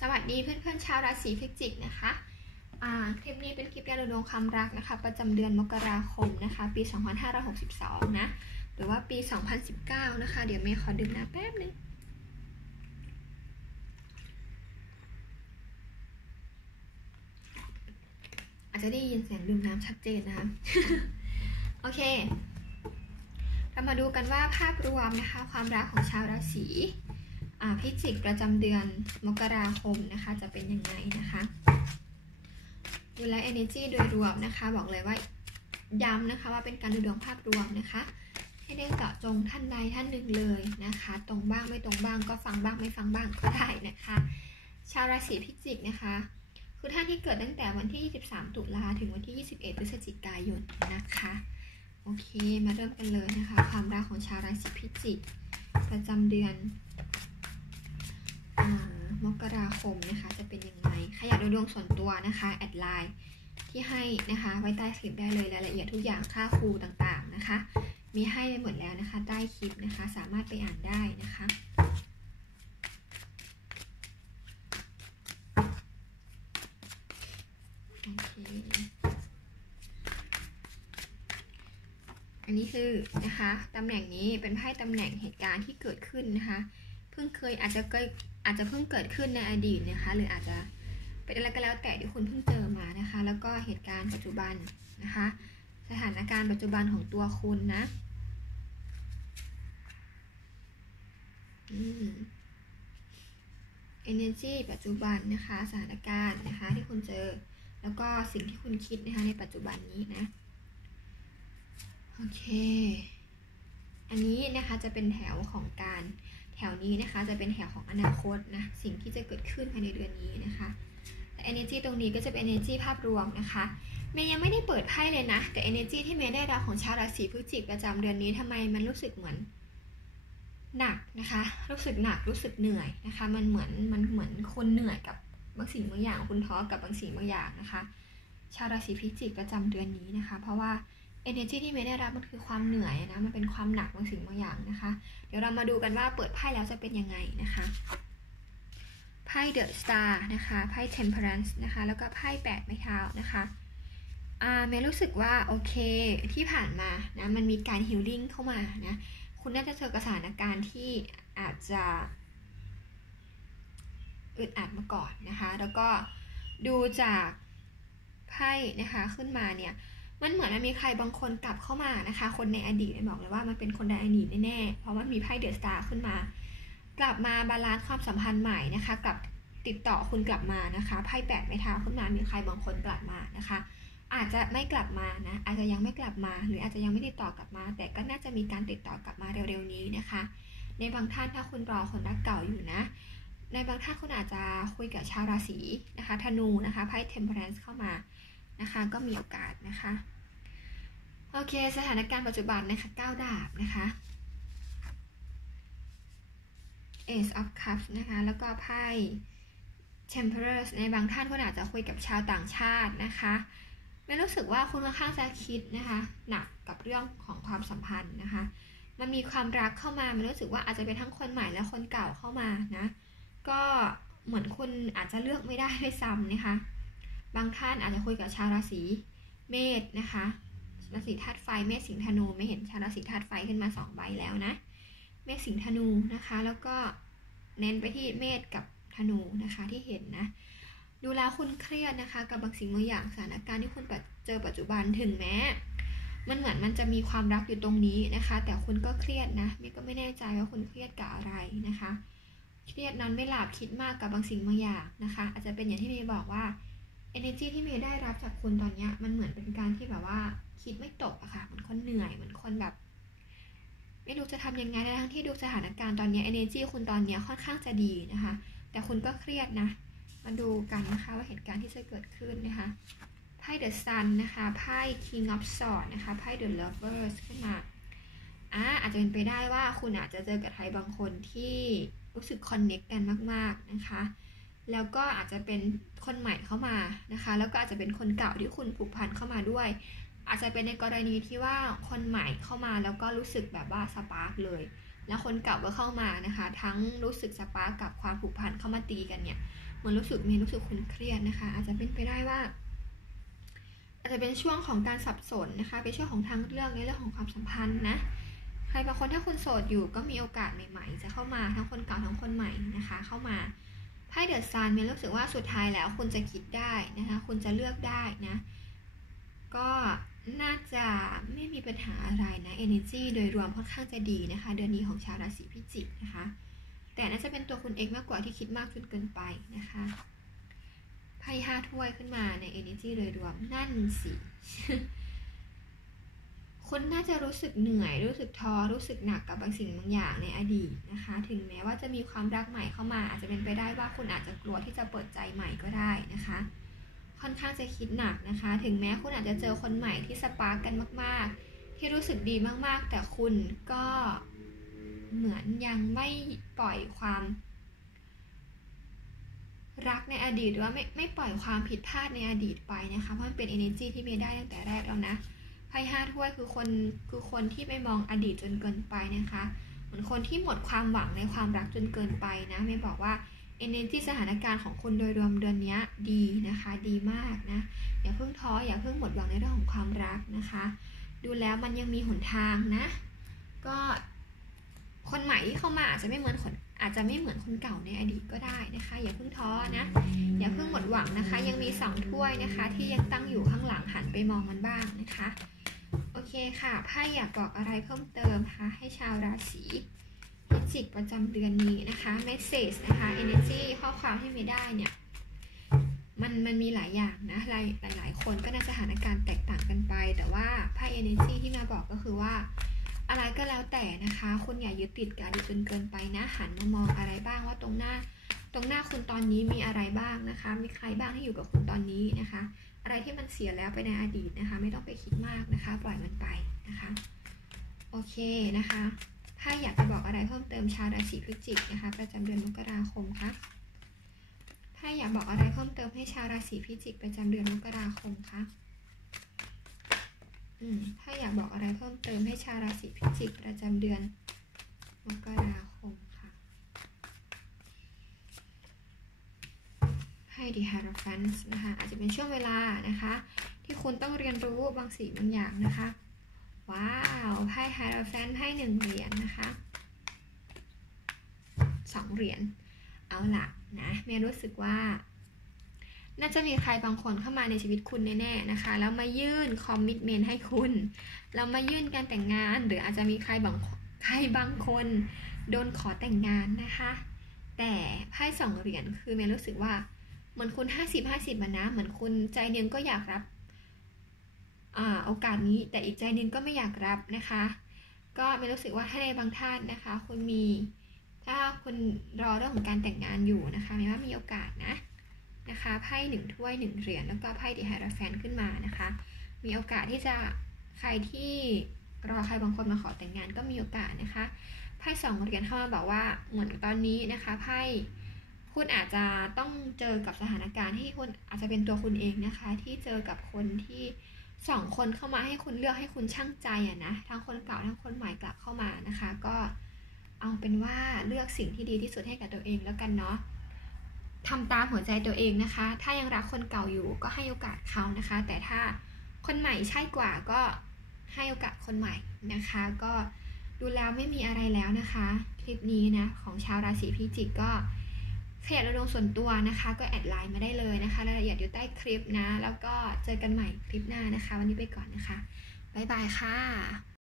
สวัสดีเพื่อนๆชาวราศีพิจิกนะคะคลิปนี้เป็นคลิปการดวงความรักนะคะ ประจำเดือนมกราคมนะคะ ปี 2562 นะ หรือว่าปี 2019 นะคะ เดี๋ยวเมย์ขอดื่มน้ำแป๊บนึงอาจจะได้ยินเสียงดื่มน้ำชัดเจนนะคะ โอเค เรามาดูกันว่าภาพรวมนะคะ ความรักของชาวราศี พิจิกประจำเดือนมกราคมนะคะ จะเป็นยังไงนะคะดูแล energy โดยรวมนะคะ บอกเลยว่าย้ำนะคะว่าเป็นการดูดวงภาพรวมนะคะ ให้ได้เจาะจงท่านใดท่านหนึ่งเลยนะคะ ตรงบ้างไม่ตรงบ้างก็ฟังบ้างไม่ฟังบ้างก็ได้นะคะ ชาวราศีพิจิกนะคะ คือท่านที่เกิดตั้งแต่วันที่ 23 ตุลาถึงวันที่ 21 พฤศจิกายนนะคะโอเค มาเริ่มกันเลยนะคะ ความรักของชาวราศีพิจิก ประจำเดือน มกราคมนะคะจะเป็นยังไงใครอยากดูดวงส่วนตัวนะคะแอดไลน์ที่ให้นะคะไว้ใต้คลิปได้เลยรายละเอียดทุกอย่างค่าครูต่างๆนะคะ มีให้ไปหมดแล้วนะคะ ใต้คลิปนะคะสามารถไปอ่านได้นะคะโอเคอันนี้คือนะคะตำแหน่งนี้เป็นไพ่ตำแหน่งเหตุการณ์ที่เกิดขึ้นนะคะ พิ่งเคยอาจจะเคยอาจจะเพิ่งเกิดขึ้นในอดีตนะคะ หรืออาจจะเป็นอะไรก็แล้วแต่ที่คุณเพิ่งเจอมานะคะ แล้วก็เหตุการณ์ปัจจุบันนะคะ สถานการณ์ปัจจุบันของตัวคุณนะอืม energy ปัจจุบันนะคะ สถานการณ์นะคะ ที่คุณเจอ แล้วก็สิ่งที่คุณคิดนะคะ ในปัจจุบันนี้นะ โอเค อันนี้นะคะจะเป็นแถวของการ แถวนี้นะคะ จะเป็นแถวของอนาคตนะ สิ่งที่จะเกิดขึ้นภายในเดือนนี้นะคะแต่ energy ตรงนี้ก็จะเป็น energy ภาพรวมนะคะเมย์ยังไม่ได้เปิดไพ่เลยนะ แต่ energy ที่เมย์ได้รับของชาวราศีพฤศจิกประจำเดือนนี้ทำไมมันรู้สึกเหมือนหนักนะคะ รู้สึกหนักรู้สึกเหนื่อยนะคะ มันเหมือนมันเหมือนคนเหนื่อยกับบางสิ่งบางอย่างคุณท้อกับบางสิ่งบางอย่างนะคะ ชาวราศีพิจิกประจำเดือนนี้นะคะ เพราะว่า energy ที่เมย์ได้รับมันคือความเหนื่อยนะ มันเป็นความหนักบางสิ่งบางอย่างนะคะ เดี๋ยวเรามาดูกันว่าเปิดไพ่แล้วจะเป็นยังไงนะคะ ไพ่เดอะสตาร์นะคะ ไพ่เทมเพอรันซ์นะคะ แล้วก็ไพ่แปดไม้เท้านะคะอ่าเมย์รู้สึกว่าโอเคที่ผ่านมานะ มันมีการฮิลลิ่งเข้ามานะ คุณน่าจะเจอกสถานการณ์ที่อาจจะอึดอัดมาก่อนนะคะ แล้วก็ดูจากไพ่นะคะขึ้นมาเนี่ย มันเหมือนมีใครบางคนกลับเข้ามานะคะ คนในอดีตบอกเลยว่ามันเป็นคนในอดีตแน่ๆ เพราะมันมีไพ่เดอะสตาร์ขึ้นมา กลับมาบาลานซ์ความสัมพันธ์ใหม่นะคะ กลับติดต่อคุณกลับมานะคะไพ่แปดไม้เท้าขึ้นมา มีใครบางคนกลับมานะคะ อาจจะไม่กลับมานะ อาจจะยังไม่กลับมา หรืออาจจะยังไม่ติดต่อกลับมา แต่ก็น่าจะมีการติดต่อกลับมาเร็วๆนี้นะคะ ในบางท่านถ้าคุณรอคนรักเก่าอยู่นะ ในบางท่านคุณอาจจะคุยกับชาวราศีนะคะ ธนูนะคะไพ่เทมเพลนซ์เข้ามา นะคะ ก็มีโอกาสนะคะ โอเค สถานการณ์ปัจจุบันนะคะก้าดาบนะคะ Ace of Cups นะคะ แล้วก็ไพ่ Temperance ในบางท่านคุณอาจจะคุยกับชาวต่างชาตินะคะไม่รู้สึกว่าคุณค่อนข้างจะคิดนะคะหนักกับเรื่องของความสัมพันธ์นะคะ มันมีความรักเข้ามามันรู้สึกว่าอาจจะเป็นทั้งคนใหม่และคนเก่าเข้ามานะ ก็เหมือนคุณอาจจะเลือกไม่ได้ด้วยซ้ำนะคะ บางท่านอาจจะคุยกับชาวราศีเมษนะคะราศีธาตุไฟเมษสิงธนูไม่เห็นชาวราศีธาตุไฟขึ้นมาสองใบแล้วนะ เมษสิงธนูนะคะ แล้วก็เน้นไปที่เมษกับธนูนะคะที่เห็นนะดูแลคุณเครียดนะคะกับบางสิ่งบางอย่างสถานการณ์ที่คุณเจอปัจจุบันถึงแม้ มันเหมือนมันจะมีความรักอยู่ตรงนี้นะคะ แต่คุณก็เครียดนะม่ก็ไม่แน่ใจว่าคุณเครียดกับอะไรนะคะ เครียดนอนไม่หลับคิดมากกับบางสิ่งบางอย่างนะคะ อาจจะเป็นอย่างที่เมย์บอกว่า energy ที่เมย์ได้รับจากคุณตอนนี้มันเหมือนเป็นการที่แบบว่าคิดไม่ตกอะค่ะมือนคนเหนื่อยเหมือนคนแบบ ไม่รู้จะทำยังไงทั้งที่ดูสถานการณ์ตอนนี้ energy คุณตอนนี้ค่อนข้างจะดีนะคะ แต่คุณก็เครียดนะ มาดูกันนะคะว่าเหตุการณ์ที่จะเกิดขึ้นนะคะไพ่ The Sun นะคะไพ่ King of Swords นะคะไพ่ The Lovers ขึ้นมาอ่าอาจจะเป็นไปได้ว่าคุณอาจจะเจอกับใครบางคนที่รู้สึกคอนเน็กกันมาก ๆ นะคะ แล้วก็อาจจะเป็นคนใหม่เข้ามานะคะ แล้วก็อาจจะเป็นคนเก่าที่คุณผูกพันเข้ามาด้วย อาจจะเป็นในกรณีที่ว่าคนใหม่เข้ามาแล้วก็รู้สึกแบบว่าสปาร์กเลย แล้วคนเก่าก็เข้ามานะคะ ทั้งรู้สึกสปาร์กกับความผูกพันเข้ามาตีกันเนี่ยมันรู้สึกมีรู้สึกคุณเครียดนะคะ อาจจะเป็นไปได้ว่า อาจจะเป็นช่วงของการสับสนนะคะ เป็นช่วงของทางเลือกในเรื่องของความสัมพันธ์นะใครบางคนถ้าคุณโสดอยู่ก็มีโอกาสใหม่ ๆ จะเข้ามาทั้งคนเก่าทั้งคนใหม่นะคะ เข้ามา พ่เดอะซันมีรู้สึกว่าสุดท้ายแล้วคุณจะคิดได้นะคะคุณจะเลือกได้นะก็น่าจะไม่มีปัญหาอะไรนะ energy โดยรวมค่อนข้างจะดีนะคะ เดือนนี้ของชาวราศีพิจิกนะคะ แต่น่าจะเป็นตัวคุณเองมากกว่าที่คิดมากจนเกินไปนะคะไพ่ห้าถ้วยขึ้นมาใน energy โดยรวมนั่นสิ คุณน่าจะรู้สึกเหนื่อย รู้สึกท้อ รู้สึกหนักกับบางสิ่งบางอย่างในอดีตนะคะ ถึงแม้ว่าจะมีความรักใหม่เข้ามา อาจจะเป็นไปได้ว่าคุณอาจจะกลัวที่จะเปิดใจใหม่ก็ได้นะคะ ค่อนข้างจะคิดหนักนะคะ ถึงแม้คุณอาจจะเจอคนใหม่ที่สปาร์กกันมาก ๆ ที่รู้สึกดีมาก ๆ แต่คุณก็เหมือนยังไม่ปล่อยความรักในอดีตหรือว่าไม่ไม่ปล่อยความผิดพลาดในอดีตไปนะคะ เพราะมันเป็น energy ที่เมได้ตั้งแต่แรกแล้วนะ พ่ห้าถ้วยคือคนคือคนที่ไม่มองอดีตจนเกินไปนะคะเหมือนคนที่หมดความหวังในความรักจนเกินไปนะเมย์บอกว่าเอเนจีสถานการณ์ของคุณโดยรวมเดือนนี้ดีนะคะ ดีมากนะอย่าเพิ่งท้ออย่าเพิ่งหมดหวังในเรื่องของความรักนะคะ ดูแล้วมันยังมีหนทางนะ ก็คนใหม่ที่เข้ามาอาจจะไม่เหมือนคนอาจจะไม่เหมือนคนเก่าในอดีตก็ได้นะคะ อย่าเพิ่งท้อนะ อย่าเพิ่งหมดหวังนะคะ ยังมีสองถ้วยนะคะ ที่ยังตั้งอยู่ข้างหลังหันไปมองมันบ้างนะคะ เคค่ะไพ่อยากบอกอะไรเพิ่มเติมคะให้ชาวราศีพิจิกประจำเดือนนี้นะคะเมสเซจนะคะ energy ข้อความที่ไม่ได้เนี่ย มันมันมีหลายอย่างนะหลายหลายคนก็ในสถานการณ์แตกต่างกันไป แต่ว่าไพ่ energy ที่มาบอกก็คือว่า อะไรก็แล้วแต่นะคะ คุณอย่ายึดติดกับอดีตจนเกินไปนะ หันมามองอะไรบ้างว่าตรงหน้า ตรงหน้าคุณตอนนี้มีอะไรบ้างนะคะ มีใครบ้างที่อยู่กับคุณตอนนี้นะคะ อะไรที่มันเสียแล้วไปในอดีตนะคะ ไม่ต้องไปคิดมากนะคะ ปล่อยมันไปนะคะ โอเคนะคะ ถ้าอยากจะบอกอะไรเพิ่มเติมชาวราศีพฤศจิกนะคะ ประจำเดือนมกราคมคะถ้าอยากบอกอะไรเพิ่มเติมให้ชาวราศีพิจิก ประจำเดือนมกราคมคะอืมถ้าอยากบอกอะไรเพิ่มเติมให้ชาวราศีพิจิก ประจำเดือนมกราคม ให้ดีฮาร์ฟันส์นะคะอาจจะเป็นช่วงเวลานะคะ ที่คุณต้องเรียนรู้บางสิ่งบางอย่างนะคะ ว้าวไพ่ฮาร์ฟันให้หนึ่งเหรียญนนะคะสองเหรียญเอาละนะเมย์รู้สึกว่า น่าจะมีใครบางคนเข้ามาในชีวิตคุณแน่ๆนะคะ แล้วมายื่นคอมมิชเมนต์ให้คุณแล้วมายื่นการแต่งงาน หรืออาจจะมีใครบางใครบางคนโดนขอแต่งงานนะคะ แต่ไพ่สองเหรียญคือเมย์รู้สึกว่า เหมือนคุณห้าสิบห้าสิบนะ เหมือนคุณใจหนึ่งก็อยากรับอ่าโอกาสนี้แต่อีกใจหนึ่งก็ไม่อยากรับนะคะ ก็ไม่รู้สึกว่าถ้าในบางท่านนะคะ คุณมีถ้าคุณรอเรื่องของการแต่งงานอยู่นะคะไม่ว่ามีโอกาสนะนะคะไพ่หนึ่งถ้วยหนึ่งเหรียญแล้วก็ไพ่ดีไฮราแฟนขึ้นมานะคะ มีโอกาสที่จะใครที่รอใครบางคนมาขอแต่งงานก็มีโอกาสนะคะไพ่สองเหรียญเข้ามาบอกว่าเหมือนตอนนี้นะคะไพ่ คุณอาจจะต้องเจอกับสถานการณ์ที่คุณอาจจะเป็นตัวคุณเองนะคะ ที่เจอกับคนที่สองคนเข้ามาให้คุณเลือกให้คุณช่างใจอะนะทั้งคนเก่าทั้งคนใหม่กลับเข้ามานะคะ ก็เอาเป็นว่าเลือกสิ่งที่ดีที่สุดให้กับตัวเองแล้วกันเนาะทำตามหัวใจตัวเองนะคะ ถ้ายังรักคนเก่าอยู่ก็ให้โอกาสเขานะคะ แต่ถ้าคนใหม่ใช่กว่าก็ให้โอกาสคนใหม่นะคะ ก็ดูแล้วไม่มีอะไรแล้วนะคะ คลิปนี้นะของชาวราศีพิจิกก็ ขยันระดมส่วนตัวนะคะ ก็แอดไลน์มาได้เลยนะคะรายละเอียดอยู่ใต้คลิปนะ แล้วก็เจอกันใหม่คลิปหน้านะคะ วันนี้ไปก่อนนะคะ บ๊ายบายค่ะ